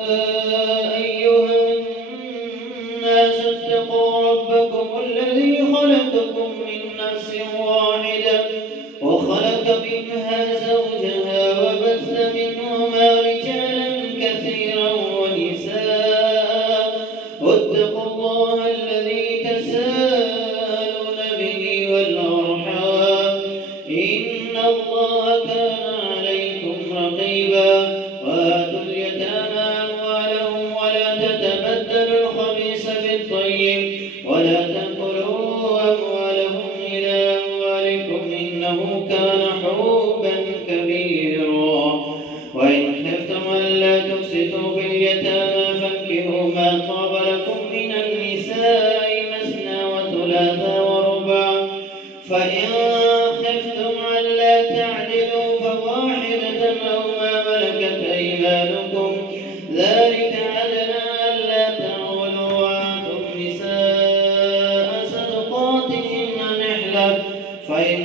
أيها الناس اتقوا ربكم الذي خلقكم من نفس واحدة وخلق منها زوجها وبث منهما رجالا كثيرا ونساء واتقوا الله الذي تساءلون به والأرحام إن الله كان عليكم رقيبا وآتوا اليتامى أموالهم ولا تتبدلوا الخبيث بالطيب ولا تأكلوا أموالهم إلى أموالكم إنه كان حوبا كبيرا وإن خفتم ألا تقسطوا في اليتامى فانكحوا ما طاب لكم من النساء مثنى وثلاث ورباع فإن خفتم ألا تعدلوا فواحدة أو ما ملكت أيمانكم ذلك أدنى ألا تعولوا وآتوا النساء صدقاتهن نحلة فإن